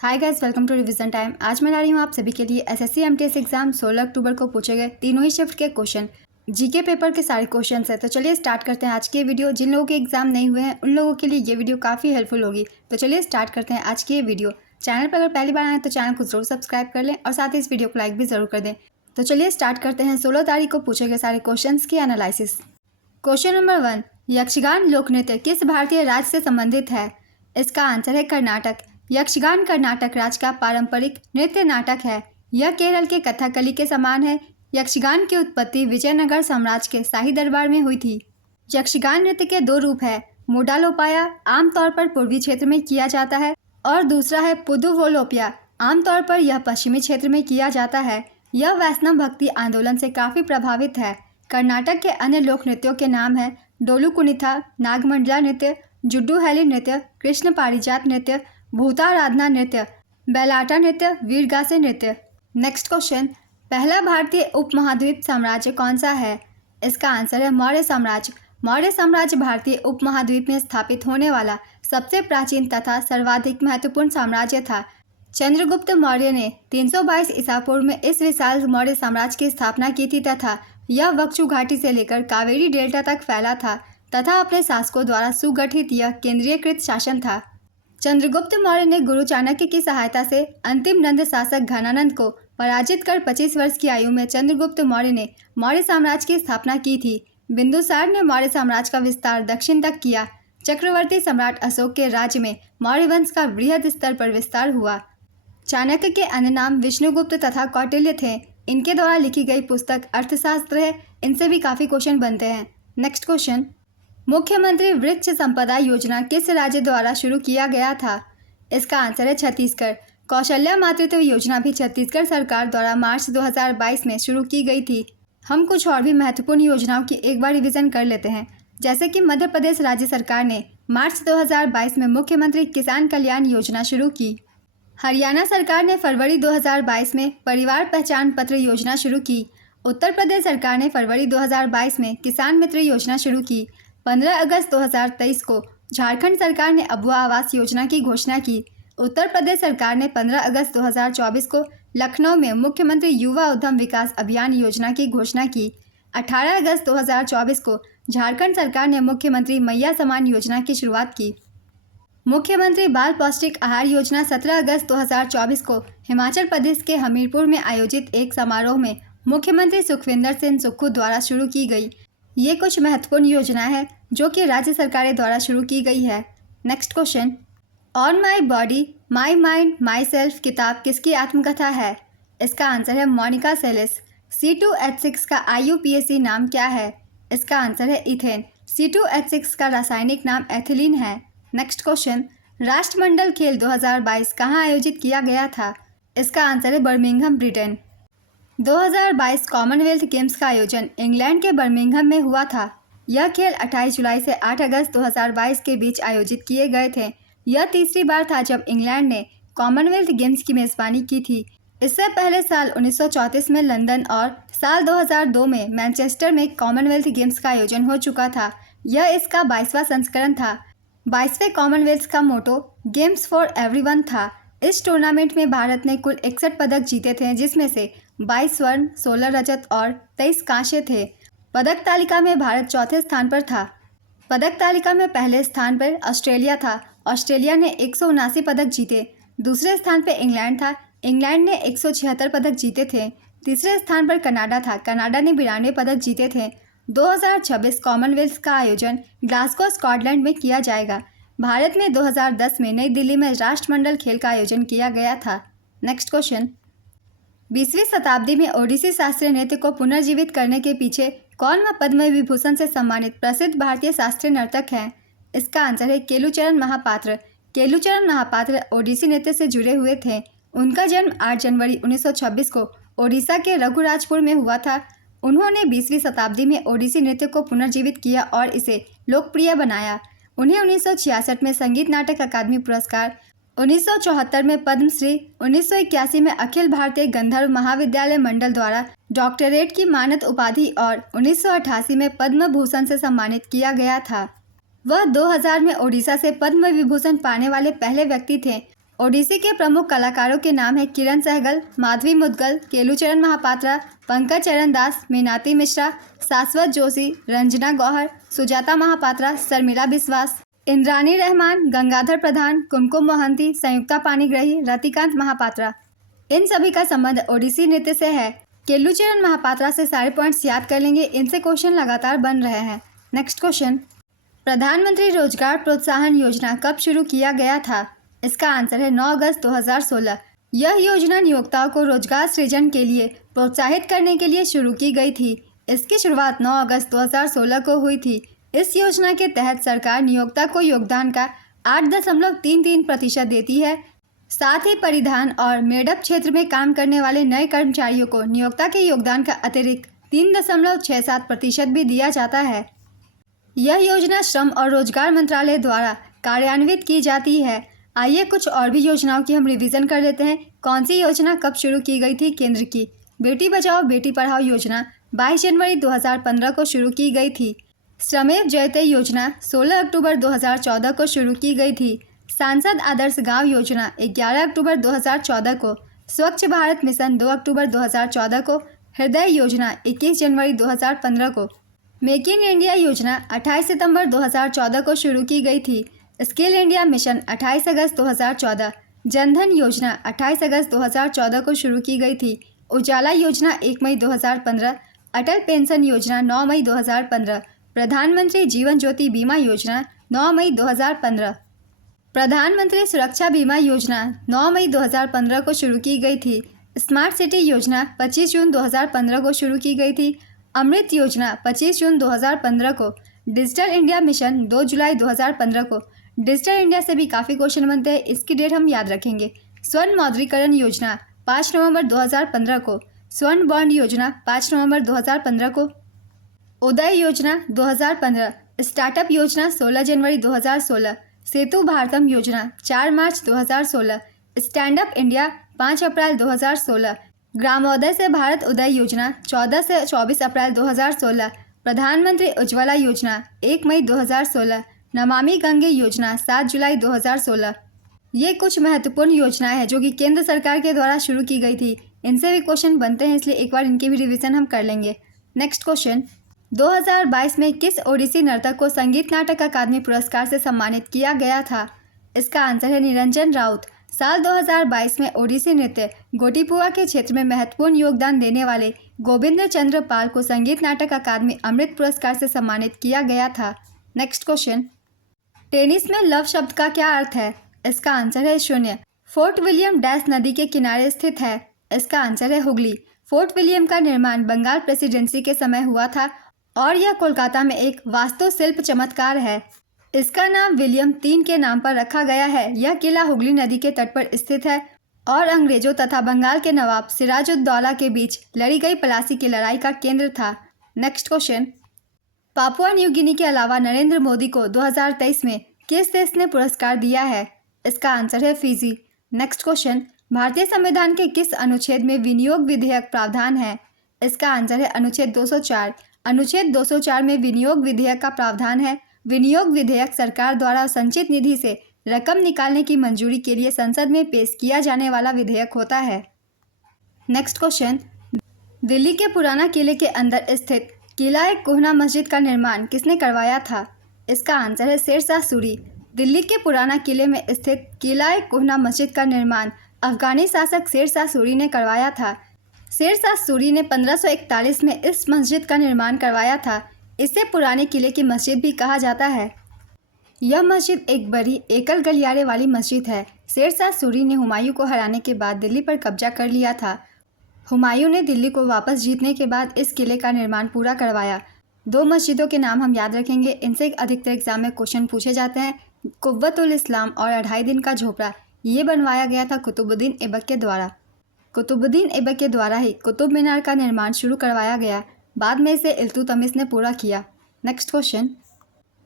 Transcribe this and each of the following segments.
Hi guys, welcome to revision time. आज मैं ला रही हूँ आप सभी के लिए एसएससी एमटीएस एग्जाम 16 अक्टूबर को पूछे गए तीनों ही शिफ्ट के क्वेश्चन, जीके पेपर के सारे क्वेश्चन है। तो चलिए स्टार्ट करते हैं आज की ये वीडियो। जिन लोगों के एग्जाम नहीं हुए हैं उन लोगों के लिए ये वीडियो काफ़ी हेल्पफुल होगी। तो चलिए स्टार्ट करते हैं आज की ये वीडियो। चैनल पर अगर पहली बार आए तो चैनल को जरूर सब्सक्राइब कर लें और साथ ही इस वीडियो को लाइक भी जरूर कर दें। तो चलिए स्टार्ट करते हैं 16 तारीख को पूछे गए सारे क्वेश्चन की एनालिसिस। क्वेश्चन नंबर 1, यक्षगान लोक नृत्य किस भारतीय राज्य से संबंधित है? इसका आंसर है कर्नाटक। यक्षगान कर्नाटक राज्य का पारंपरिक नृत्य नाटक है। यह केरल के कथकली के समान है। यक्षगान की उत्पत्ति विजयनगर साम्राज्य के शाही दरबार में हुई थी। यक्षगान नृत्य के दो रूप है, मोडालोपाया आमतौर पर पूर्वी क्षेत्र में किया जाता है और दूसरा है पुदुवोलोपिया, आमतौर पर यह पश्चिमी क्षेत्र में किया जाता है। यह वैष्णव भक्ति आंदोलन से काफ़ी प्रभावित है। कर्नाटक के अन्य लोक नृत्यों के नाम है डोलू कुनिथा, नागमंडला नृत्य, जुड्डू हैली नृत्य, कृष्ण पारिजात नृत्य, भूताराधना नृत्य, बैलाटा नृत्य, वीरगासे नृत्य। नेक्स्ट क्वेश्चन, पहला भारतीय उपमहाद्वीप साम्राज्य कौन सा है? इसका आंसर है मौर्य साम्राज्य। मौर्य साम्राज्य भारतीय उपमहाद्वीप में स्थापित होने वाला सबसे प्राचीन तथा सर्वाधिक महत्वपूर्ण साम्राज्य था। चंद्रगुप्त मौर्य ने 322 ईसा पूर्व में इस विशाल मौर्य साम्राज्य की स्थापना की थी तथा यह वक्षु घाटी से लेकर कावेरी डेल्टा तक फैला था तथा अपने शासकों द्वारा सुगठित यह केंद्रीयकृत शासन था। चंद्रगुप्त मौर्य ने गुरु चाणक्य की सहायता से अंतिम नंद शासक घनानंद को पराजित कर 25 वर्ष की आयु में चंद्रगुप्त मौर्य ने मौर्य साम्राज्य की स्थापना की थी। बिंदुसार ने मौर्य साम्राज्य का विस्तार दक्षिण तक किया। चक्रवर्ती सम्राट अशोक के राज्य में मौर्य वंश का वृहद स्तर पर विस्तार हुआ। चाणक्य के अन्य नाम विष्णुगुप्त तथा कौटिल्य थे। इनके द्वारा लिखी गई पुस्तक अर्थशास्त्र है। इनसे भी काफ़ी क्वेश्चन बनते हैं। नेक्स्ट क्वेश्चन, मुख्यमंत्री वृक्ष संपदा योजना किस राज्य द्वारा शुरू किया गया था? इसका आंसर है छत्तीसगढ़। कौशल्या मातृत्व योजना भी छत्तीसगढ़ सरकार द्वारा मार्च 2022 में शुरू की गई थी। हम कुछ और भी महत्वपूर्ण योजनाओं की एक बार रिवीजन कर लेते हैं, जैसे कि मध्य प्रदेश राज्य सरकार ने मार्च 2022 में मुख्यमंत्री किसान कल्याण योजना शुरू की। हरियाणा सरकार ने फरवरी 2022 में परिवार पहचान पत्र योजना शुरू की। उत्तर प्रदेश सरकार ने फरवरी 2022 में किसान मित्र योजना शुरू की। 15 अगस्त 2023 को झारखंड सरकार ने अबुआ आवास योजना की घोषणा की। उत्तर प्रदेश सरकार ने 15 अगस्त 2024 को लखनऊ में मुख्यमंत्री युवा उद्यम विकास अभियान योजना की घोषणा की। 18 अगस्त 2024 को झारखंड सरकार ने मुख्यमंत्री मैया समान योजना की शुरुआत की। मुख्यमंत्री बाल पौष्टिक आहार योजना 17 अगस्त 2024 को हिमाचल प्रदेश के हमीरपुर में आयोजित एक समारोह में मुख्यमंत्री सुखविंदर सिंह सुक्खू द्वारा शुरू की गई। ये कुछ महत्वपूर्ण योजना है जो कि राज्य सरकारें द्वारा शुरू की गई है। Next question, on my body my mind my self किताब किसकी आत्मकथा है? इसका आंसर है मोनिका सेलेस। C2H6 का IUPAC नाम क्या है? इसका आंसर है इथेन। C2H6 का रासायनिक नाम एथिलीन है। नेक्स्ट क्वेश्चन, राष्ट्रमंडल खेल 2022 कहाँ आयोजित किया गया था? इसका आंसर है बर्मिंघम, ब्रिटेन। 2022 कॉमनवेल्थ गेम्स का आयोजन इंग्लैंड के बर्मिंघम में हुआ था। यह खेल 28 जुलाई से 8 अगस्त 2022 के बीच आयोजित किए गए थे। यह तीसरी बार था जब इंग्लैंड ने कॉमनवेल्थ गेम्स की मेज़बानी की थी। इससे पहले साल 1934 में लंदन और साल 2002 में मैनचेस्टर में कॉमनवेल्थ गेम्स का आयोजन हो चुका था। यह इसका 22वां संस्करण था। 22वें कॉमनवेल्थ का मोटो गेम्स फॉर एवरीवन था। इस टूर्नामेंट में भारत ने कुल 61 पदक जीते थे, जिसमें से 22 स्वर्ण, 16 रजत और 23 कांस्य थे। पदक तालिका में भारत चौथे स्थान पर था। पदक तालिका में पहले स्थान पर ऑस्ट्रेलिया था। ऑस्ट्रेलिया ने 179 पदक जीते। दूसरे स्थान पर इंग्लैंड था। इंग्लैंड ने 176 पदक जीते थे। तीसरे स्थान पर कनाडा था। कनाडा ने 92 पदक जीते थे। 2026 कॉमनवेल्थ का आयोजन ग्लासगो, स्कॉटलैंड में किया जाएगा। भारत में 2010 में नई दिल्ली में राष्ट्रमंडल खेल का आयोजन किया गया था। नेक्स्ट क्वेश्चन, 20वीं शताब्दी में ओडिसी शास्त्रीय नृत्य को पुनर्जीवित करने के पीछे कौन पद्म विभूषण से सम्मानित प्रसिद्ध भारतीय शास्त्रीय नर्तक हैं? इसका आंसर है केलुचरण महापात्र। केलुचरण महापात्र ओडिसी नृत्य से जुड़े हुए थे। उनका जन्म 8 जनवरी 1926 को ओडिशा के रघुराजपुर में हुआ था। उन्होंने 20वीं शताब्दी में ओडिसी नृत्य को पुनर्जीवित किया और इसे लोकप्रिय बनाया। उन्हें 1966 में संगीत नाटक अकादमी पुरस्कार, 1974 में पद्मश्री, 1981 में अखिल भारतीय गंधर्व महाविद्यालय मंडल द्वारा डॉक्टरेट की मानद उपाधि और 1988 में पद्म भूषण से सम्मानित किया गया था। वह 2000 में ओडिशा से पद्म विभूषण पाने वाले पहले व्यक्ति थे। ओडिसी के प्रमुख कलाकारों के नाम है किरण सहगल, माधवी मुदगल, केलुचरण महापात्रा, पंकज चरण दास, मीनाती मिश्रा, शाश्वत जोशी, रंजना गौहर, सुजाता महापात्रा, शर्मिला बिस्वास, इंद्रानी रहमान, गंगाधर प्रधान, कुमकुम मोहंती, संयुक्ता पाणिग्राही, रतिकांत महापात्रा। इन सभी का संबंध ओडिसी नृत्य से है। केलुचरण महापात्रा से सारे पॉइंट्स याद कर लेंगे, इनसे क्वेश्चन लगातार बन रहे हैं। नेक्स्ट क्वेश्चन, प्रधानमंत्री रोजगार प्रोत्साहन योजना कब शुरू किया गया था? इसका आंसर है 9 अगस्त 2016। यह योजना नियोक्ताओं को रोजगार सृजन के लिए प्रोत्साहित करने के लिए शुरू की गई थी। इसकी शुरुआत 9 अगस्त 2016 को हुई थी। इस योजना के तहत सरकार नियोक्ता को योगदान का 8.33% देती है। साथ ही परिधान और मेडअप क्षेत्र में काम करने वाले नए कर्मचारियों को नियोक्ता के योगदान का अतिरिक्त 3.67% भी दिया जाता है। यह योजना श्रम और रोजगार मंत्रालय द्वारा कार्यान्वित की जाती है। आइए कुछ और भी योजनाओं की हम रिवीजन कर लेते हैं। कौन सी योजना कब शुरू की गई थी? केंद्र की बेटी बचाओ बेटी पढ़ाओ योजना 22 जनवरी 2015 को शुरू की गई थी। श्रमेव जयते योजना 16 अक्टूबर 2014 को शुरू की गई थी। सांसद आदर्श गांव योजना 11 अक्टूबर 2014 को। स्वच्छ भारत मिशन 2 अक्टूबर 2014 को। हृदय योजना 21 जनवरी 2015 को। मेक इन इंडिया योजना 28 सितंबर 2014 को शुरू की गई थी। स्किल इंडिया मिशन 28 अगस्त 2014। जनधन योजना 28 अगस्त 2014 को शुरू की गई थी। उजाला योजना 1 मई 2015। अटल पेंशन योजना 9 मई 2015। प्रधानमंत्री जीवन ज्योति बीमा योजना 9 मई 2015। प्रधानमंत्री सुरक्षा बीमा योजना 9 मई 2015 को शुरू की गई थी। स्मार्ट सिटी योजना 25 जून 2015 को शुरू की गई थी। अमृत योजना 25 जून 2015 को। डिजिटल इंडिया मिशन 2 जुलाई 2015 को। डिजिटल इंडिया से भी काफ़ी क्वेश्चन बनते हैं, इसकी डेट हम याद रखेंगे। स्वर्ण मौद्रीकरण योजना 5 नवंबर 2015 को। स्वर्ण बॉन्ड योजना 5 नवंबर 2015 को। उदय योजना 2015। स्टार्टअप योजना 16 जनवरी 2016। सेतु भारतम योजना 4 मार्च 2016। स्टैंड अप इंडिया 5 अप्रैल 2016। ग्रामोदय से भारत उदय योजना 14 से 24 अप्रैल 2016। प्रधानमंत्री उज्ज्वला योजना 1 मई 2016। नमामि गंगे योजना 7 जुलाई 2016। ये कुछ महत्वपूर्ण योजनाएं हैं जो कि केंद्र सरकार के द्वारा शुरू की गई थी। इनसे भी क्वेश्चन बनते हैं, इसलिए एक बार इनकी भी रिवीजन हम कर लेंगे। नेक्स्ट क्वेश्चन, 2022 में किस ओडिसी नर्तक को संगीत नाटक अकादमी पुरस्कार से सम्मानित किया गया था? इसका आंसर है निरंजन राउत। साल 2022 में ओडिसी नृत्य गोटीपुआ के क्षेत्र में महत्वपूर्ण योगदान देने वाले गोविंद चंद्र पाल को संगीत नाटक अकादमी अमृत पुरस्कार से सम्मानित किया गया था। नेक्स्ट क्वेश्चन, टेनिस में लव शब्द का क्या अर्थ है? इसका आंसर है शून्य। फोर्ट विलियम डैश नदी के किनारे स्थित है। इसका आंसर है हुगली। फोर्ट विलियम का निर्माण बंगाल प्रेसिडेंसी के समय हुआ था और यह कोलकाता में एक वास्तुशिल्प चमत्कार है। इसका नाम विलियम 3 के नाम पर रखा गया है। यह किला हुगली नदी के तट पर स्थित है और अंग्रेजों तथा बंगाल के नवाब सिराजुद्दौला के बीच लड़ी गई प्लासी की लड़ाई का केंद्र था। Next question, Papua New Guinea के अलावा नरेंद्र मोदी को 2023 में किस देश ने पुरस्कार दिया है? इसका आंसर है फिजी। नेक्स्ट क्वेश्चन, भारतीय संविधान के किस अनुच्छेद में विनियोग विधेयक प्रावधान है? इसका आंसर है अनुच्छेद 204। अनुच्छेद 204 में विनियोग विधेयक का प्रावधान है। विनियोग विधेयक सरकार द्वारा संचित निधि से रकम निकालने की मंजूरी के लिए संसद में पेश किया जाने वाला विधेयक होता है। नेक्स्ट क्वेश्चन, दिल्ली के पुराना किले के अंदर स्थित किला-ए-कुहना मस्जिद का निर्माण किसने करवाया था? इसका आंसर है शेरशाह सूरी। दिल्ली के पुराना किले में स्थित किला-ए-कुहना मस्जिद का निर्माण अफगानी शासक शेरशाह सूरी ने करवाया था। शेरशाह सूरी ने 1541 में इस मस्जिद का निर्माण करवाया था। इसे पुराने किले की मस्जिद भी कहा जाता है। यह मस्जिद एक बड़ी एकल गलियारे वाली मस्जिद है। शेरशाह सूरी ने हुमायूं को हराने के बाद दिल्ली पर कब्जा कर लिया था। हुमायूं ने दिल्ली को वापस जीतने के बाद इस किले का निर्माण पूरा करवाया। 2 मस्जिदों के नाम हम याद रखेंगे, इनसे अधिकतर एग्जाम में क्वेश्चन पूछे जाते हैं। कुव्वतुल इस्लाम और 2.5 दिन का झोपड़ा, ये बनवाया गया था कुतुबुद्दीन ऐबक के द्वारा। कुतुबुद्दीन ऐबक के द्वारा ही कुतुब मीनार का निर्माण शुरू करवाया गया। बाद में इसे इल्तुतमिश ने पूरा किया। नेक्स्ट क्वेश्चन,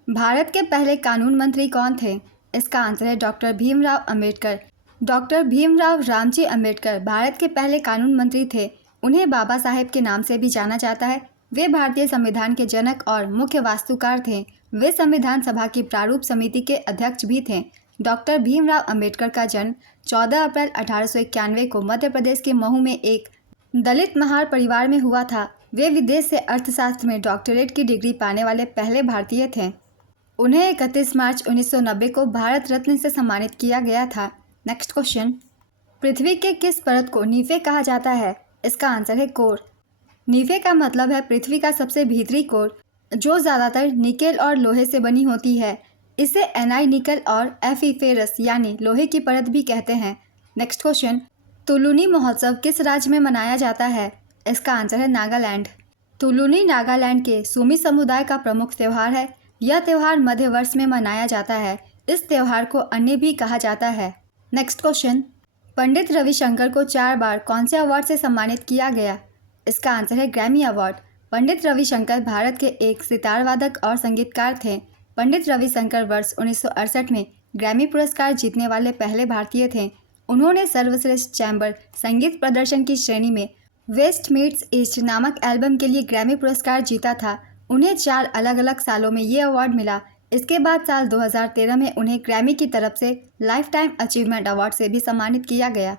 भारत के पहले कानून मंत्री कौन थे? इसका आंसर है डॉक्टर भीमराव अंबेडकर। डॉक्टर भीमराव रामजी अंबेडकर भारत के पहले कानून मंत्री थे। उन्हें बाबा साहेब के नाम से भी जाना जाता है। वे भारतीय संविधान के जनक और मुख्य वास्तुकार थे। वे संविधान सभा की प्रारूप समिति के अध्यक्ष भी थे। डॉक्टर भीमराव अंबेडकर का जन्म 14 अप्रैल 1891 को मध्य प्रदेश के महू में एक दलित महार परिवार में हुआ था। वे विदेश से अर्थशास्त्र में डॉक्टरेट की डिग्री पाने वाले पहले भारतीय थे। उन्हें 31 मार्च 1990 को भारत रत्न से सम्मानित किया गया था। नेक्स्ट क्वेश्चन, पृथ्वी के किस परत को नीफे कहा जाता है? इसका आंसर है कोर। नीफे का मतलब है पृथ्वी का सबसे भीतरी कोर, जो ज़्यादातर निकेल और लोहे से बनी होती है। इसे एनआई निकल और एफई फेरस यानी लोहे की परत भी कहते हैं। नेक्स्ट क्वेश्चन, तुलुनी महोत्सव किस राज्य में मनाया जाता है? इसका आंसर है नागालैंड। तुलुनी नागालैंड के सूमी समुदाय का प्रमुख त्यौहार है। यह त्यौहार मध्य वर्ष में मनाया जाता है। इस त्यौहार को अन्य भी कहा जाता है। नेक्स्ट क्वेश्चन, पंडित रविशंकर को 4 बार कौन से अवार्ड से सम्मानित किया गया? इसका आंसर है ग्रैमी अवार्ड। पंडित रविशंकर भारत के एक सितार वादक और संगीतकार थे। पंडित रविशंकर वर्ष 1968 में ग्रैमी पुरस्कार जीतने वाले पहले भारतीय थे। उन्होंने सर्वश्रेष्ठ चैम्बर संगीत प्रदर्शन की श्रेणी में वेस्ट मीट्स ईस्ट नामक एल्बम के लिए ग्रैमी पुरस्कार जीता था। उन्हें 4 अलग अलग सालों में ये अवार्ड मिला। इसके बाद साल 2013 में उन्हें ग्रैमी की तरफ से लाइफ टाइम अचीवमेंट अवार्ड से भी सम्मानित किया गया।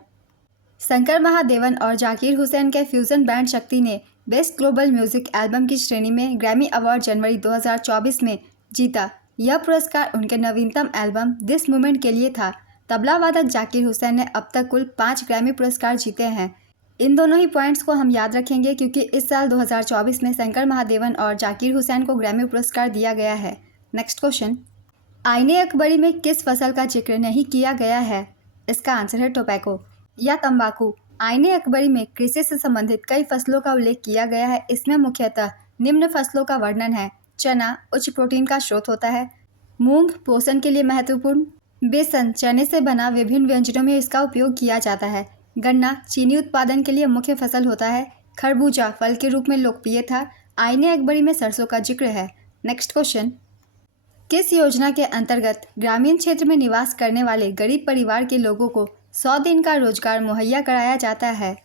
शंकर महादेवन और जाकिर हुसैन के फ्यूजन बैंड शक्ति ने बेस्ट ग्लोबल म्यूजिक एल्बम की श्रेणी में ग्रैमी अवार्ड जनवरी 2024 में जीता। यह पुरस्कार उनके नवीनतम एल्बम दिस मोमेंट के लिए था। तबला वादक जाकिर हुसैन ने अब तक कुल 5 ग्रैमी पुरस्कार जीते हैं। इन दोनों ही पॉइंट्स को हम याद रखेंगे क्योंकि इस साल 2024 में शंकर महादेवन और जाकिर हुसैन को ग्रैमी पुरस्कार दिया गया है। नेक्स्ट क्वेश्चन, आईने अकबरी में किस फसल का जिक्र नहीं किया गया है? इसका आंसर है टोबैको या तंबाकू। आईने अकबरी में कृषि से संबंधित कई फसलों का उल्लेख किया गया है। इसमें मुख्यतः निम्न फसलों का वर्णन है। चना उच्च प्रोटीन का स्रोत होता है। मूंग पोषण के लिए महत्वपूर्ण। बेसन चने से बना विभिन्न व्यंजनों में इसका उपयोग किया जाता है। गन्ना चीनी उत्पादन के लिए मुख्य फसल होता है। खरबूजा फल के रूप में लोकप्रिय था। आईने अकबरी में सरसों का जिक्र है। नेक्स्ट क्वेश्चन, किस योजना के अंतर्गत ग्रामीण क्षेत्र में निवास करने वाले गरीब परिवार के लोगों को 100 दिन का रोजगार मुहैया कराया जाता है?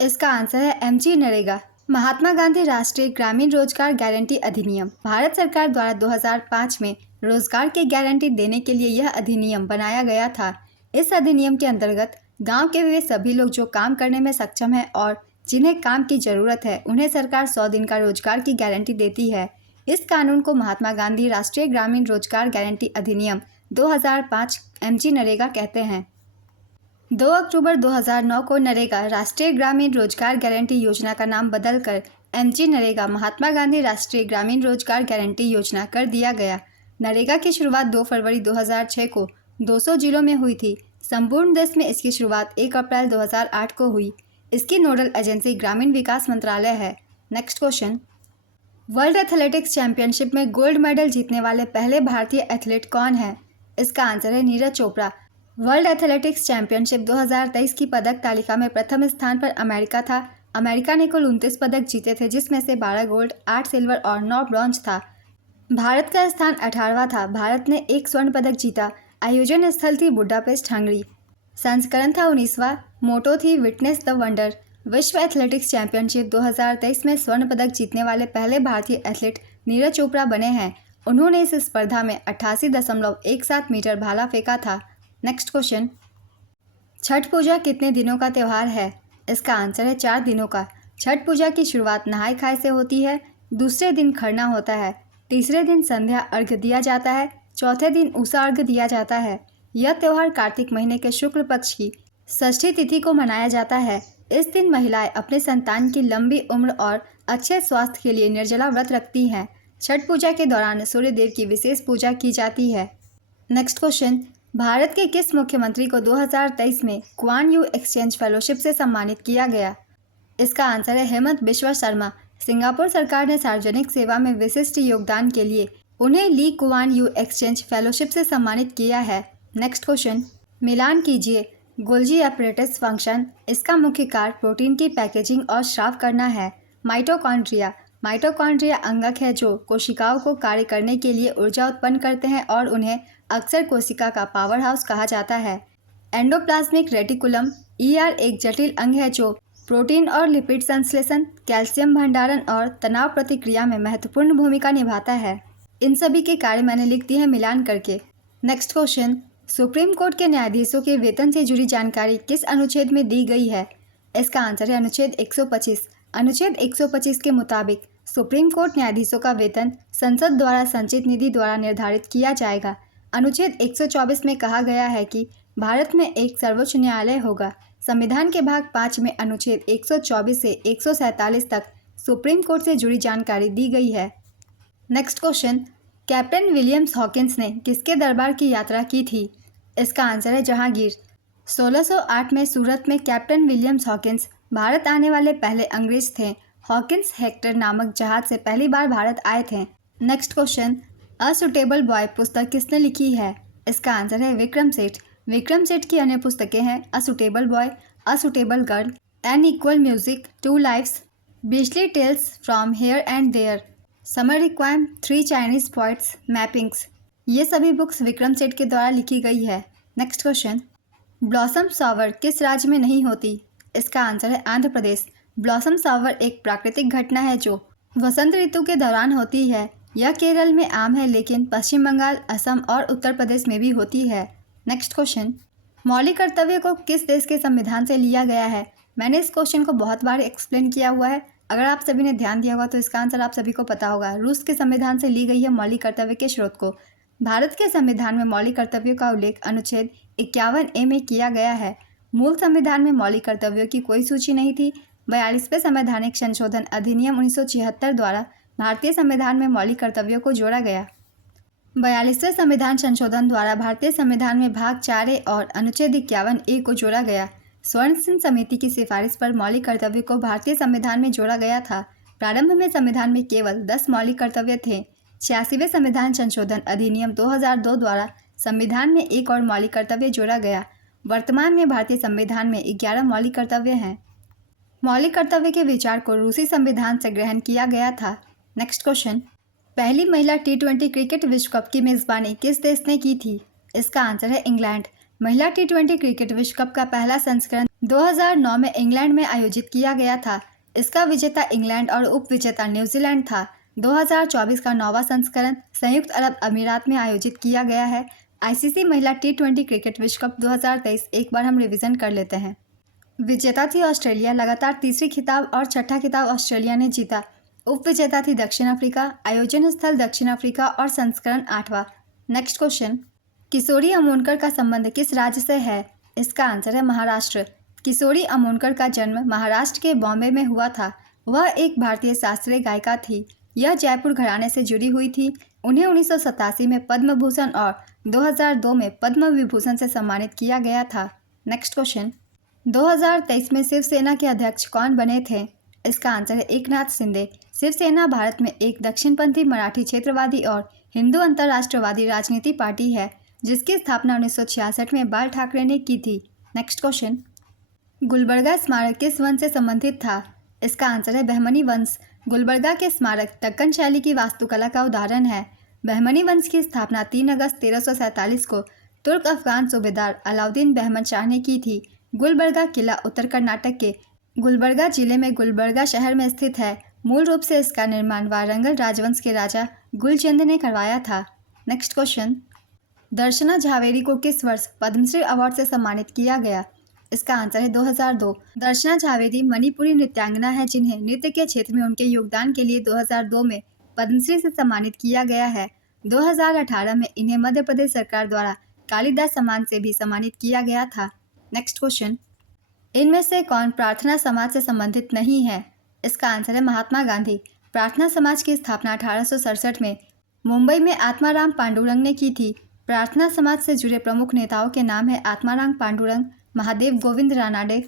इसका आंसर है एमजी नरेगा। महात्मा गांधी राष्ट्रीय ग्रामीण रोजगार गारंटी अधिनियम भारत सरकार द्वारा 2005 में रोजगार की गारंटी देने के लिए यह अधिनियम बनाया गया था। इस अधिनियम के अंतर्गत गांव के वे सभी लोग जो काम करने में सक्षम हैं और जिन्हें काम की ज़रूरत है उन्हें सरकार 100 दिन का रोजगार की गारंटी देती है। इस कानून को महात्मा गांधी राष्ट्रीय ग्रामीण रोजगार गारंटी अधिनियम 2005 एमजी नरेगा कहते हैं। 2 अक्टूबर 2009 को नरेगा राष्ट्रीय ग्रामीण रोजगार गारंटी योजना का नाम बदलकर एमजी नरेगा महात्मा गांधी राष्ट्रीय ग्रामीण रोजगार गारंटी योजना कर दिया गया। नरेगा की शुरुआत 2 फरवरी 2006 को 200 जिलों में हुई थी। संपूर्ण देश में इसकी शुरुआत 1 अप्रैल 2008 को हुई। इसकी नोडल एजेंसी ग्रामीण विकास मंत्रालय है। Next question, world athletics championship में गोल्ड मेडल जीतने वाले पहले भारतीय एथलीट कौन है? इसका आंसर है Neeraj Chopra. World athletics championship 2023 की पदक तालिका में प्रथम स्थान पर अमेरिका था। अमेरिका ने कुल 29 पदक जीते थे, जिसमें से 12 गोल्ड, 8 सिल्वर और 9 ब्रॉन्ज था। भारत का स्थान 18वां था। भारत ने 1 स्वर्ण पदक जीता। आयोजन स्थल थी बुडापेस्ट, हंगरी। संस्करण था 19वां। मोटो थी विटनेस द वंडर। विश्व एथलेटिक्स चैंपियनशिप 2023 में स्वर्ण पदक जीतने वाले पहले भारतीय एथलीट नीरज चोपड़ा बने हैं। उन्होंने इस स्पर्धा में 88.17 मीटर भाला फेंका था। नेक्स्ट क्वेश्चन, छठ पूजा कितने दिनों का त्यौहार है? इसका आंसर है 4 दिनों का। छठ पूजा की शुरुआत नहाय खाए से होती है। दूसरे दिन खरना होता है। तीसरे दिन संध्या अर्घ्य दिया जाता है। चौथे दिन उषा अर्घ्य दिया जाता है। यह त्यौहार कार्तिक महीने के शुक्ल पक्ष की षष्ठी तिथि को मनाया जाता है। इस दिन महिलाएं अपने संतान की लंबी उम्र और अच्छे स्वास्थ्य के लिए निर्जला व्रत रखती हैं। छठ पूजा के दौरान सूर्य देव की विशेष पूजा की जाती है। नेक्स्ट क्वेश्चन, भारत के किस मुख्यमंत्री को 2023 में क्वान यू एक्सचेंज फेलोशिप से सम्मानित किया गया? इसका आंसर है हेमंत बिश्वा शर्मा। सिंगापुर सरकार ने सार्वजनिक सेवा में विशिष्ट योगदान के लिए उन्हें Lee Kuan Yew exchange fellowship से सम्मानित किया है। नेक्स्ट क्वेश्चन, मिलान कीजिए गोल्जी एपरेटस फंक्शन। इसका मुख्य कार्य प्रोटीन की पैकेजिंग और स्राव करना है। माइटोकॉन्ड्रिया। माइटोकॉन्ड्रिया अंगक है जो कोशिकाओं को कार्य करने के लिए ऊर्जा उत्पन्न करते हैं और उन्हें अक्सर कोशिका का पावर हाउस कहा जाता है। एंडोप्लाज्मिक रेटिकुलम ER एक जटिल अंग है जो प्रोटीन और लिपिड संश्लेषण, कैल्शियम भंडारण और तनाव प्रतिक्रिया में महत्वपूर्ण भूमिका निभाता है। इन सभी के कार्य मैंने लिख दिए हैं मिलान करके। नेक्स्ट क्वेश्चन, सुप्रीम कोर्ट के न्यायाधीशों के वेतन से जुड़ी जानकारी किस अनुच्छेद में दी गई है? इसका आंसर है अनुच्छेद 125। अनुच्छेद 125 के मुताबिक सुप्रीम कोर्ट न्यायाधीशों का वेतन संसद द्वारा संचित निधि द्वारा निर्धारित किया जाएगा। अनुच्छेद 124 में कहा गया है कि भारत में एक सर्वोच्च न्यायालय होगा। संविधान के भाग 5 में अनुच्छेद 124 से 147 तक सुप्रीम कोर्ट से जुड़ी जानकारी दी गई है। Next question, captain Williams Hawkins ने किसके दरबार की यात्रा की थी? इसका आंसर है जहांगीर। 1608 में सूरत में कैप्टन विलियम्स हॉकिंस भारत आने वाले पहले अंग्रेज थे। हॉकिंस हेक्टर नामक जहाज से पहली बार भारत आए थे। नेक्स्ट क्वेश्चन, अ सुटेबल बॉय पुस्तक किसने लिखी है? इसका आंसर है विक्रम सेठ। विक्रम सेठ की अन्य पुस्तकें हैं a suitable boy, a suitable girl, an equal music, two lives, beastly tales from here and there, summer requiem, 3 Chinese poets, mappings. ये सभी बुक्स विक्रम सेठ के द्वारा लिखी गई है। नेक्स्ट क्वेश्चन, ब्लॉसम फ्लावर किस राज्य में नहीं होती? इसका आंसर है आंध्र प्रदेश। ब्लॉसम फ्लावर एक प्राकृतिक घटना है जो वसंत ऋतु के दौरान होती है। यह केरल में आम है लेकिन पश्चिम बंगाल, असम और उत्तर प्रदेश में भी होती है। नेक्स्ट क्वेश्चन, मौलिक कर्तव्य को किस देश के संविधान से लिया गया है? मैंने इस क्वेश्चन को बहुत बार एक्सप्लेन किया हुआ है। अगर आप सभी ने ध्यान दिया होगा तो इसका आंसर आप सभी को पता होगा। रूस के संविधान से ली गई है मौलिक कर्तव्य के स्रोत को। भारत के संविधान में मौलिक कर्तव्यों का उल्लेख अनुच्छेद 51A में किया गया है। मूल संविधान में मौलिक कर्तव्यों की कोई सूची नहीं थी। 42वें संवैधानिक संशोधन अधिनियम 1976 द्वारा भारतीय संविधान में मौलिक कर्तव्यों को जोड़ा गया। 42वें संविधान संशोधन द्वारा भारतीय संविधान में भाग 4A और अनुच्छेद 51A को जोड़ा गया। स्वर्ण सिंह समिति की सिफारिश पर मौलिक कर्तव्य को भारतीय संविधान में जोड़ा गया था। प्रारंभ में संविधान में केवल 10 मौलिक कर्तव्य थे। 86वें संविधान संशोधन अधिनियम 2002 द्वारा संविधान में एक और मौलिक कर्तव्य जोड़ा गया। वर्तमान में भारतीय संविधान में 11 मौलिक कर्तव्य हैं। मौलिक कर्तव्य के विचार को रूसी संविधान से ग्रहण किया गया था। नेक्स्ट क्वेश्चन, पहली महिला T20 क्रिकेट विश्व कप की मेज़बानी किस देश ने की थी? इसका आंसर है इंग्लैंड। महिला T20 क्रिकेट विश्व कप का पहला संस्करण 2009 में इंग्लैंड में आयोजित किया गया था। इसका विजेता इंग्लैंड और उप विजेता न्यूजीलैंड था। 2024 का 9वां संस्करण संयुक्त अरब अमीरात में आयोजित किया गया है। ICC महिला T20 क्रिकेट विश्व कप 2023 एक बार हम रिवीजन कर लेते हैं। विजेता थी ऑस्ट्रेलिया, लगातार तीसरी खिताब और छठा खिताब ऑस्ट्रेलिया ने जीता। उप विजेता थी दक्षिण अफ्रीका, आयोजन स्थल दक्षिण अफ्रीका और संस्करण 8वां। नेक्स्ट क्वेश्चन, किशोरी अमोनकर का संबंध किस राज्य से है? इसका आंसर है महाराष्ट्र। किशोरी अमोनकर का जन्म महाराष्ट्र के बॉम्बे में हुआ था। वह एक भारतीय शास्त्रीय गायिका थी। यह जयपुर घराने से जुड़ी हुई थी। उन्हें 1987 में पद्म भूषण और 2002 में पद्म विभूषण से सम्मानित किया गया था। नेक्स्ट क्वेश्चन, 2023 में शिवसेना के अध्यक्ष कौन बने थे? इसका आंसर है एकनाथ शिंदे। शिवसेना भारत में एक दक्षिणपंथी मराठी क्षेत्रवादी और हिंदू अंतर्राष्ट्रवादी राजनीति पार्टी है जिसकी स्थापना 1966 में बाल ठाकरे ने की थी। नेक्स्ट क्वेश्चन, गुलबर्गा स्मारक किस वंश से संबंधित था? इसका आंसर है बहमनी वंश। गुलबर्गा के स्मारक दक्कन शैली की वास्तुकला का उदाहरण है। बहमनी वंश की स्थापना 3 अगस्त 1347 को तुर्क अफगान सूबेदार अलाउद्दीन बहमन शाह ने की थी। गुलबर्गा किला उत्तर कर्नाटक के गुलबर्गा जिले में गुलबर्गा शहर में स्थित है। मूल रूप से इसका निर्माण वारंगल राजवंश के राजा गुलचंद ने करवाया था। नेक्स्ट क्वेश्चन, दर्शना झावेरी को किस वर्ष पद्मश्री अवार्ड से सम्मानित किया गया? इसका आंसर है 2002। दर्शना झावेरी मणिपुरी नृत्यांगना है जिन्हें नृत्य के क्षेत्र में उनके योगदान के लिए 2002 में पद्मश्री से सम्मानित किया गया है। 2018 में इन्हें मध्य प्रदेश सरकार द्वारा कालिदास सम्मान से भी सम्मानित किया गया था। नेक्स्ट क्वेश्चन, इनमें से कौन प्रार्थना समाज से संबंधित नहीं है? इसका आंसर है महात्मा गांधी। प्रार्थना समाज की स्थापना 1867 में मुंबई में आत्माराम पांडुरंग ने की थी। प्रार्थना समाज से जुड़े प्रमुख नेताओं के नाम है आत्माराम पांडुरंग, महादेव गोविंद रानाडे,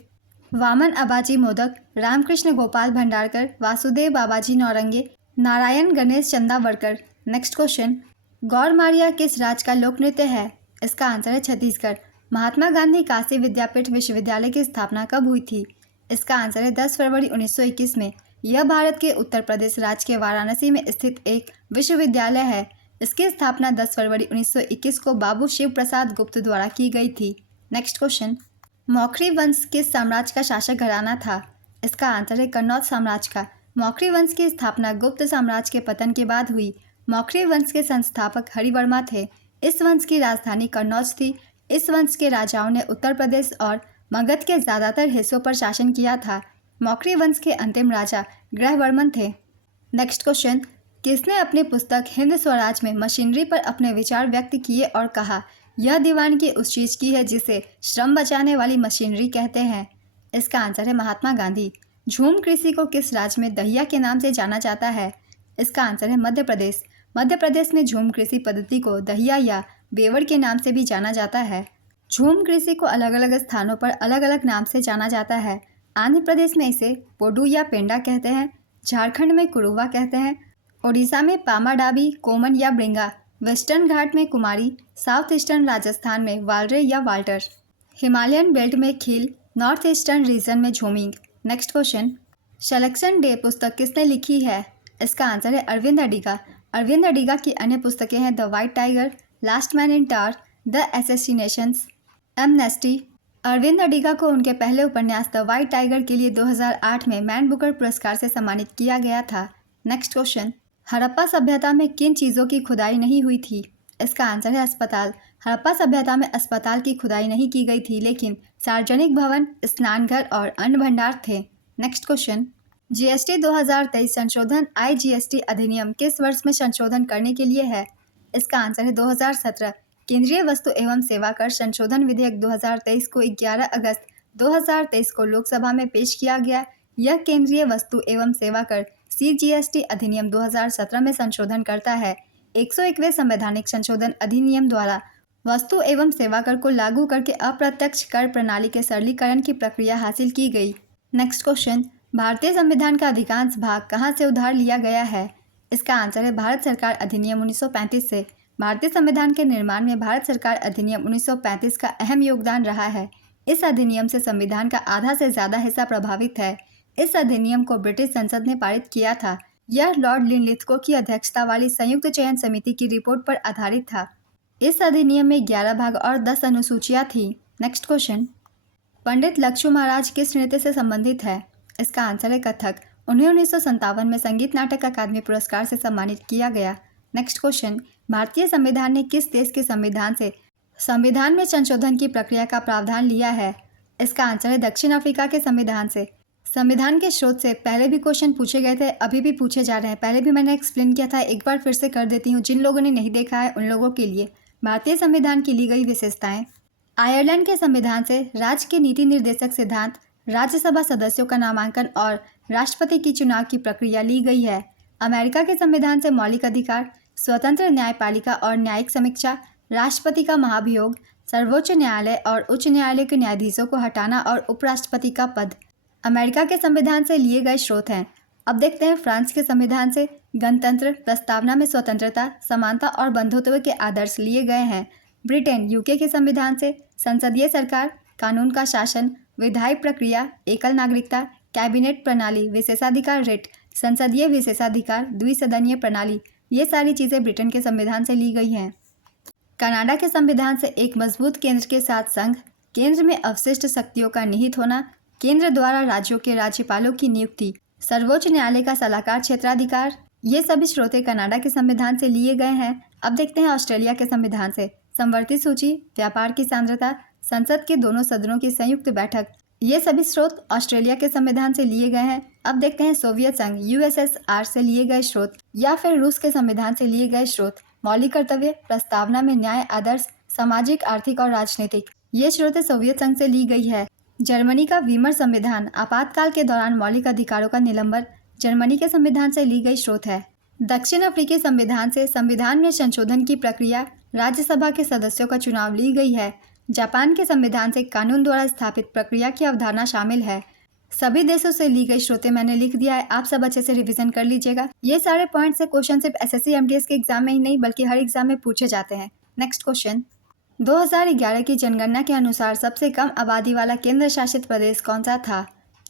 वामन अबाजी मोदक, रामकृष्ण गोपाल भंडारकर, वासुदेव बाबाजी नौरंगे, नारायण गणेश चंदावरकर। नेक्स्ट क्वेश्चन, गौर मारिया किस राज्य का लोक नृत्य है? इसका आंसर है छत्तीसगढ़। महात्मा गांधी काशी विद्यापीठ विश्वविद्यालय की स्थापना कब हुई थी? इसका आंसर है 10 फरवरी 1921 में। यह भारत के उत्तर प्रदेश राज्य के वाराणसी में स्थित एक विश्वविद्यालय है। इसकी स्थापना 10 फरवरी 1921 को बाबू शिव प्रसाद गुप्त द्वारा की गई थी। नेक्स्ट क्वेश्चन, मौखरी वंश किस साम्राज्य का शासक घराना था? इसका आंसर है कन्नौज साम्राज्य का। मौखरी वंश की स्थापना गुप्त साम्राज्य के पतन के बाद हुई। मौखरी वंश के संस्थापक हरिवर्मा थे। इस वंश की राजधानी कन्नौज थी। इस वंश के राजाओं ने उत्तर प्रदेश और मगध के ज़्यादातर हिस्सों पर शासन किया था। मौर्य वंश के अंतिम राजा ग्रहवर्मन थे। नेक्स्ट क्वेश्चन, किसने अपनी पुस्तक हिंद स्वराज में मशीनरी पर अपने विचार व्यक्त किए और कहा यह दीवानगी उस चीज़ की है जिसे श्रम बचाने वाली मशीनरी कहते हैं? इसका आंसर है महात्मा गांधी। झूम कृषि को किस राज्य में दहिया के नाम से जाना जाता है? इसका आंसर है मध्य प्रदेश। मध्य प्रदेश में झूम कृषि पद्धति को दहिया या बेवड़ के नाम से भी जाना जाता है। झूम कृषि को अलग अलग स्थानों पर अलग अलग नाम से जाना जाता है। आंध्र प्रदेश में इसे पोडू या पेंडा कहते हैं, झारखंड में कुरुवा कहते हैं, ओडिशा में पामाडाबी, कोमन या ब्रिंगा, वेस्टर्न घाट में कुमारी, साउथ ईस्टर्न राजस्थान में वालरे या वाल्टर, हिमालयन बेल्ट में खील, नॉर्थ ईस्टर्न रीजन में झूमिंग। नेक्स्ट क्वेश्चन, सिलेक्शन डे पुस्तक किसने लिखी है? इसका आंसर है अरविंद अडिगा। अरविंद अडिगा की अन्य पुस्तकें हैं the white tiger, last man in tower, the assassinations, amnesty. Aravind Adiga को उनके पहले उपन्यास द वाइट टाइगर के लिए 2008 में मैन बुकर पुरस्कार से सम्मानित किया गया था। नेक्स्ट क्वेश्चन, हड़प्पा सभ्यता में किन चीज़ों की खुदाई नहीं हुई थी? इसका आंसर है अस्पताल। हड़प्पा सभ्यता में अस्पताल की खुदाई नहीं की गई थी, लेकिन सार्वजनिक भवन, स्नानघर और अन्न भंडार थे। नेक्स्ट क्वेश्चन, जीएसटी 2023 संशोधन आईजीएसटी अधिनियम किस वर्ष में संशोधन करने के लिए है? इसका आंसर है 2017। केंद्रीय वस्तु एवं सेवा कर संशोधन विधेयक 2023 को 11 अगस्त 2023 को लोकसभा में पेश किया गया। यह केंद्रीय वस्तु एवं सेवा कर सीजीएसटी अधिनियम 2017 में संशोधन करता है। 101वें संवैधानिक संशोधन अधिनियम द्वारा वस्तु एवं सेवा कर को लागू करके अप्रत्यक्ष कर प्रणाली के सरलीकरण की प्रक्रिया हासिल की गई। नेक्स्ट क्वेश्चन, भारतीय संविधान का अधिकांश भाग कहाँ से उधार लिया गया है? इसका आंसर है भारत सरकार अधिनियम 1935 से। भारतीय संविधान के निर्माण में भारत सरकार अधिनियम 1935 का अहम योगदान रहा है। इस अधिनियम से संविधान का आधा से ज़्यादा हिस्सा प्रभावित है। इस अधिनियम को ब्रिटिश संसद ने पारित किया था। यह लॉर्ड लिनलिथगो की अध्यक्षता वाली संयुक्त चयन समिति की रिपोर्ट पर आधारित था। इस अधिनियम में 11 भाग और 10 अनुसूचियाँ थीं। नेक्स्ट क्वेश्चन, पंडित लक्ष्मण महाराज किस नृत्य से संबंधित है? इसका आंसर है कथक। उन्हें 1957 में संगीत नाटक अकादमी पुरस्कार से सम्मानित किया गया। नेक्स्ट क्वेश्चन, भारतीय संविधान ने किस देश के संविधान से संविधान में संशोधन की प्रक्रिया का प्रावधान लिया है? इसका आंसर है दक्षिण अफ्रीका के संविधान से। संविधान के स्रोत से पहले भी क्वेश्चन पूछे गए थे, अभी भी पूछे जा रहे हैं। पहले भी मैंने एक्सप्लेन किया था, एक बार फिर से कर देती हूँ। जिन लोगों ने नहीं देखा है उन लोगों के लिए भारतीय संविधान की ली गई विशेषताएं। आयरलैंड के संविधान से राज्य के नीति निर्देशक सिद्धांत, राज्यसभा सदस्यों का नामांकन और राष्ट्रपति की चुनाव की प्रक्रिया ली गई है। अमेरिका के संविधान से मौलिक अधिकार, स्वतंत्र न्यायपालिका और न्यायिक समीक्षा, राष्ट्रपति का महाभियोग, सर्वोच्च न्यायालय और उच्च न्यायालय के न्यायाधीशों को हटाना और उपराष्ट्रपति का पद अमेरिका के संविधान से लिए गए स्रोत हैं। अब देखते हैं फ्रांस के संविधान से गणतंत्र, प्रस्तावना में स्वतंत्रता, समानता और बंधुत्व के आदर्श लिए गए हैं। ब्रिटेन यूके के संविधान से संसदीय सरकार, कानून का शासन, विधायी प्रक्रिया, एकल नागरिकता, कैबिनेट प्रणाली, विशेषाधिकार रिट, संसदीय विशेषाधिकार, द्विसदनीय प्रणाली, ये सारी चीज़ें ब्रिटेन के संविधान से ली गई हैं। कनाडा के संविधान से एक मजबूत केंद्र के साथ संघ, केंद्र में अवशिष्ट शक्तियों का निहित होना, केंद्र द्वारा राज्यों के राज्यपालों की नियुक्ति, सर्वोच्च न्यायालय का सलाहकार क्षेत्राधिकार, ये सभी स्रोतें कनाडा के संविधान से लिए गए हैं। अब देखते हैं ऑस्ट्रेलिया के संविधान से संवर्धित सूची, व्यापार की सांद्रता, संसद के दोनों सदनों की संयुक्त बैठक, ये सभी स्रोत ऑस्ट्रेलिया के संविधान से लिए गए हैं। अब देखते हैं सोवियत संघ यूएसएसआर से लिए गए स्रोत या फिर रूस के संविधान से लिए गए स्रोत। मौलिक कर्तव्य, प्रस्तावना में न्याय, आदर्श, सामाजिक, आर्थिक और राजनीतिक, ये स्रोतें सोवियत संघ से ली गई है। जर्मनी का वीमर संविधान, आपातकाल के दौरान मौलिक अधिकारों का निलंबन, जर्मनी के संविधान से ली गई स्रोत है। दक्षिण अफ्रीकी संविधान से संविधान में संशोधन की प्रक्रिया, राज्यसभा के सदस्यों का चुनाव ली गई है। जापान के संविधान से कानून द्वारा स्थापित प्रक्रिया की अवधारणा शामिल है। सभी देशों से ली गई स्रोतें मैंने लिख दिया है, आप सब अच्छे से रिवीजन कर लीजिएगा। ये सारे पॉइंट्स से क्वेश्चन सिर्फ एसएससी एमटीएस के एग्जाम में ही नहीं बल्कि हर एग्जाम में पूछे जाते हैं। नेक्स्ट क्वेश्चन, 2011 की जनगणना के अनुसार सबसे कम आबादी वाला केंद्र शासित प्रदेश कौन सा था?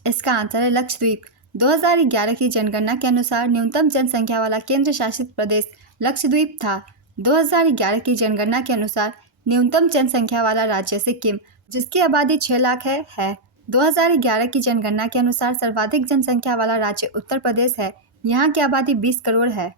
इसका आंसर है लक्षद्वीप। 2011 की जनगणना के अनुसार न्यूनतम जनसंख्या वाला केंद्र शासित प्रदेश लक्षद्वीप था। 2011 की जनगणना के अनुसार न्यूनतम जनसंख्या वाला राज्य सिक्किम, जिसकी आबादी 6 लाख है। 2011 की जनगणना के अनुसार सर्वाधिक जनसंख्या वाला राज्य उत्तर प्रदेश है, यहाँ की आबादी 20 करोड़ है।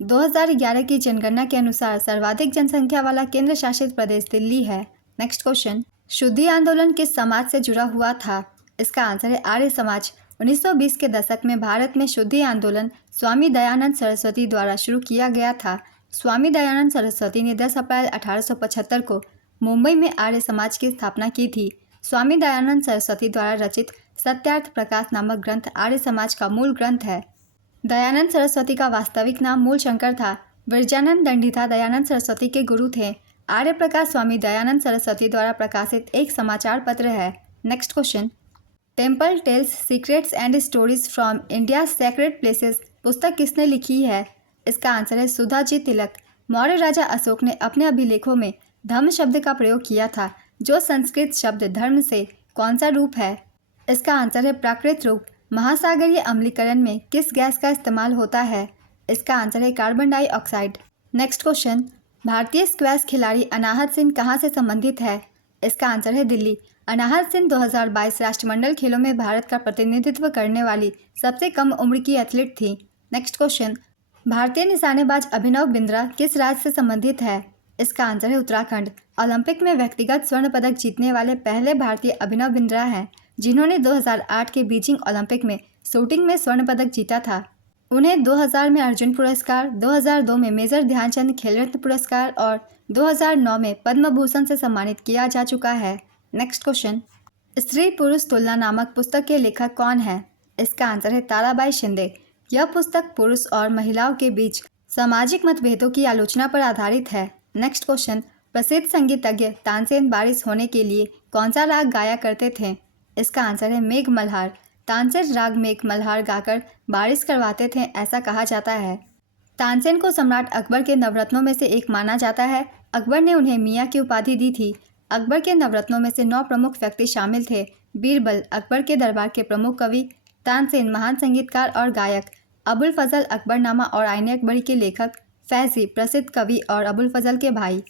2011 की जनगणना के अनुसार सर्वाधिक जनसंख्या वाला केंद्र शासित प्रदेश दिल्ली है। नेक्स्ट क्वेश्चन, शुद्धि आंदोलन किस समाज से जुड़ा हुआ था? इसका आंसर है आर्य समाज। 1920 के दशक में भारत में शुद्धि आंदोलन स्वामी दयानंद सरस्वती द्वारा शुरू किया गया था। स्वामी दयानंद सरस्वती ने 10 अप्रैल 1875 को मुंबई में आर्य समाज की स्थापना की थी। स्वामी दयानंद सरस्वती द्वारा रचित सत्यार्थ प्रकाश नामक ग्रंथ आर्य समाज का मूल ग्रंथ है। दयानंद सरस्वती का वास्तविक नाम मूल शंकर था। विरजानंद दंडीता दयानंद सरस्वती के गुरु थे। आर्य प्रकाश स्वामी दयानंद सरस्वती द्वारा प्रकाशित एक समाचार पत्र है। Next question, temple tells secrets and stories from India sacred places पुस्तक किसने लिखी है? इसका आंसर है सुधाजी तिलक। मौर्य राजा अशोक ने अपने अभिलेखों में धम्म शब्द का प्रयोग किया था, जो संस्कृत शब्द धर्म से कौन सा रूप है? इसका आंसर है प्राकृत रूप। महासागरीय अम्लीकरण में किस गैस का इस्तेमाल होता है? इसका आंसर है कार्बन डाइऑक्साइड। नेक्स्ट क्वेश्चन, भारतीय स्क्वैश खिलाड़ी अनाहत सिंह कहाँ से संबंधित है? इसका आंसर है दिल्ली। अनाहत सिंह 2022 राष्ट्रमंडल खेलों में भारत का प्रतिनिधित्व करने वाली सबसे कम उम्र की एथलीट थी। नेक्स्ट क्वेश्चन, भारतीय निशानेबाज अभिनव बिंद्रा किस राज्य से संबंधित है? इसका आंसर है उत्तराखंड। ओलंपिक में व्यक्तिगत स्वर्ण पदक जीतने वाले पहले भारतीय अभिनव बिंद्रा हैं, जिन्होंने 2008 के बीजिंग ओलंपिक में शूटिंग में स्वर्ण पदक जीता था। उन्हें 2000 में अर्जुन पुरस्कार, 2002 में मेजर ध्यानचंद खेल रत्न पुरस्कार और 2009 में पद्म भूषण से सम्मानित किया जा चुका है। नेक्स्ट क्वेश्चन, स्त्री पुरुष तुलना नामक पुस्तक के लेखक कौन है? इसका आंसर है ताराबाई शिंदे। यह पुस्तक पुरुष और महिलाओं के बीच सामाजिक मतभेदों की आलोचना पर आधारित है। नेक्स्ट क्वेश्चन, प्रसिद्ध संगीतज्ञ तानसेन बारिश होने के लिए कौन सा राग गाया करते थे? इसका आंसर है मेघ मल्हार। तानसेन राग मेघ मल्हार गाकर बारिश करवाते थे, ऐसा कहा जाता है। तानसेन को सम्राट अकबर के नवरत्नों में से एक माना जाता है। अकबर ने उन्हें मियाँ की उपाधि दी थी। अकबर के नवरत्नों में से 9 प्रमुख व्यक्ति शामिल थे। बीरबल अकबर के दरबार के प्रमुख कवि, तानसेन महान संगीतकार और गायक, अबुल फजल अकबरनामा और आईने अकबरी के लेखक, फैजी प्रसिद्ध कवि और अबुल फजल के भाई,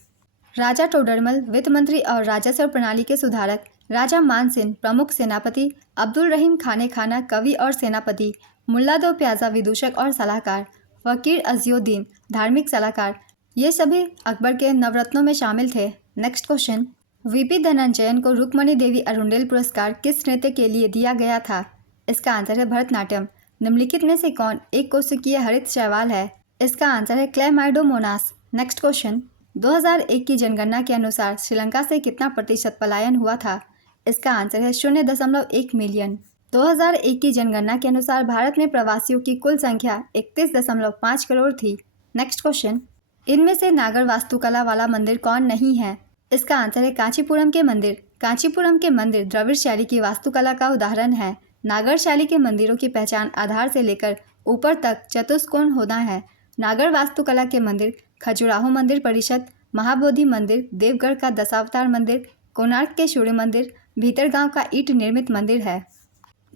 राजा टोडरमल वित्त मंत्री और राजस्व प्रणाली के सुधारक, राजा मानसिंह प्रमुख सेनापति, अब्दुल रहीम खाने खाना कवि और सेनापति, मुल्ला दो प्याजा विदूषक और सलाहकार, फकीर अज़ियुद्दीन धार्मिक सलाहकार, ये सभी अकबर के नवरत्नों में शामिल थे। नेक्स्ट क्वेश्चन, वीपी धनंजयन को रुक्मणी देवी अरुंडेल पुरस्कार किस नृत्य के लिए दिया गया था? इसका आंसर है भरतनाट्यम। निम्नलिखित में से कौन एक कोशिकीय हरित शैवाल है? इसका आंसर है क्लेमाइडोमोनास। नेक्स्ट क्वेश्चन, 2001 की जनगणना के अनुसार श्रीलंका से कितना प्रतिशत पलायन हुआ था? इसका आंसर है 0.1 मिलियन। 2001 की जनगणना के अनुसार भारत में प्रवासियों की कुल संख्या 31.5 करोड़ थी। नेक्स्ट क्वेश्चन, इनमें से नागर वास्तुकला वाला मंदिर कौन नहीं है? इसका आंसर है कांचीपुरम के मंदिर। कांचीपुरम के मंदिर द्रविड़ शैली की वास्तुकला का उदाहरण है। नागर शैली के मंदिरों की पहचान आधार से लेकर ऊपर तक चतुष्कोण होना है। नागर वास्तुकला के मंदिर खजुराहो मंदिर परिषद, महाबोधि मंदिर, देवगढ़ का दशावतार मंदिर, कोणार्क के सूर्य मंदिर, भीतरगांव का ईंट निर्मित मंदिर है।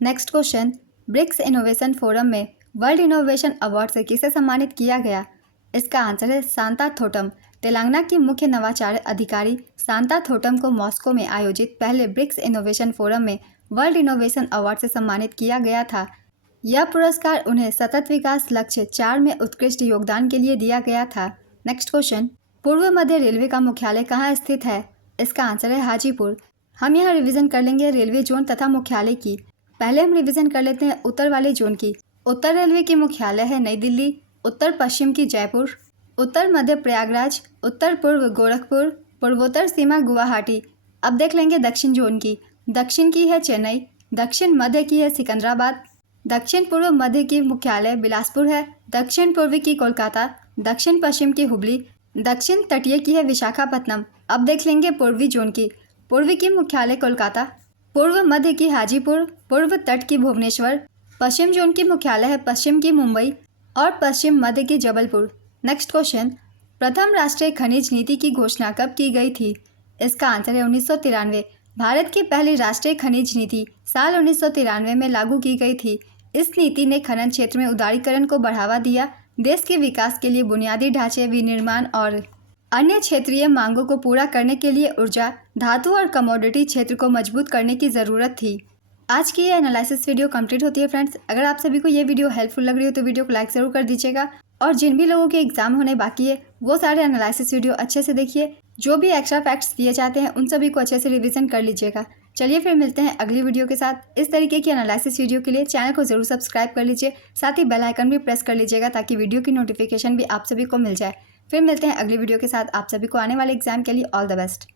Next question, BRICS innovation forum में वर्ल्ड इनोवेशन अवार्ड से किसे सम्मानित किया गया? इसका आंसर है सांता थोटम। तेलंगाना की मुख्य नवाचार अधिकारी सांता थोटम को मॉस्को में आयोजित पहले ब्रिक्स इनोवेशन फोरम में वर्ल्ड इनोवेशन अवार्ड से सम्मानित किया गया था। यह पुरस्कार उन्हें सतत विकास लक्ष्य 4 में उत्कृष्ट योगदान के लिए दिया गया था। नेक्स्ट क्वेश्चन, पूर्व मध्य रेलवे का मुख्यालय कहाँ स्थित है? इसका आंसर है हाजीपुर। हम यहाँ रिवीजन कर लेंगे रेलवे जोन तथा मुख्यालय की। पहले हम रिवीजन कर लेते हैं उत्तर वाले जोन की। उत्तर रेलवे की मुख्यालय है नई दिल्ली, उत्तर पश्चिम की जयपुर, उत्तर मध्य प्रयागराज, उत्तर पूर्व गोरखपुर, पूर्वोत्तर सीमा गुवाहाटी। अब देख लेंगे दक्षिण जोन की। दक्षिण की है चेन्नई, दक्षिण मध्य की है सिकंदराबाद, दक्षिण पूर्व मध्य की मुख्यालय बिलासपुर है, दक्षिण पूर्वी की कोलकाता, दक्षिण पश्चिम की हुबली, दक्षिण तटीय की है विशाखापत्तनम। अब देख लेंगे पूर्वी जोन की। पूर्वी की मुख्यालय कोलकाता, पूर्व मध्य की हाजीपुर, पूर्व तट की भुवनेश्वर, पश्चिम जोन की मुख्यालय है पश्चिम की मुंबई और पश्चिम मध्य की जबलपुर। नेक्स्ट क्वेश्चन, प्रथम राष्ट्रीय खनिज नीति की घोषणा कब की गई थी? इसका आंसर है 1993। भारत की पहली राष्ट्रीय खनिज नीति साल 1993 में लागू की गई थी। इस नीति ने खनन क्षेत्र में उदारीकरण को बढ़ावा दिया। देश के विकास के लिए बुनियादी ढांचे विनिर्माण और अन्य क्षेत्रीय मांगों को पूरा करने के लिए ऊर्जा, धातु और कमोडिटी क्षेत्र को मजबूत करने की ज़रूरत थी। आज की ये एनालिसिस वीडियो कंप्लीट होती है फ्रेंड्स। अगर आप सभी को ये वीडियो हेल्पफुल लग रही हो तो वीडियो को लाइक ज़रूर कर दीजिएगा और जिन भी लोगों के एग्जाम होने बाकी है वो सारे एनालिसिस वीडियो अच्छे से देखिए जो भी एक्स्ट्रा फैक्ट्स दिए जाते हैं उन सभी को अच्छे से रिवीजन कर लीजिएगा। चलिए फिर मिलते हैं अगली वीडियो के साथ। इस तरीके की एनालिसिस वीडियो के लिए चैनल को ज़रूर सब्सक्राइब कर लीजिए, साथ ही बेल आइकन भी प्रेस कर लीजिएगा ताकि वीडियो की नोटिफिकेशन भी आप सभी को मिल जाए। फिर मिलते हैं अगली वीडियो के साथ। आप सभी को आने वाले एग्जाम के लिए ऑल द बेस्ट।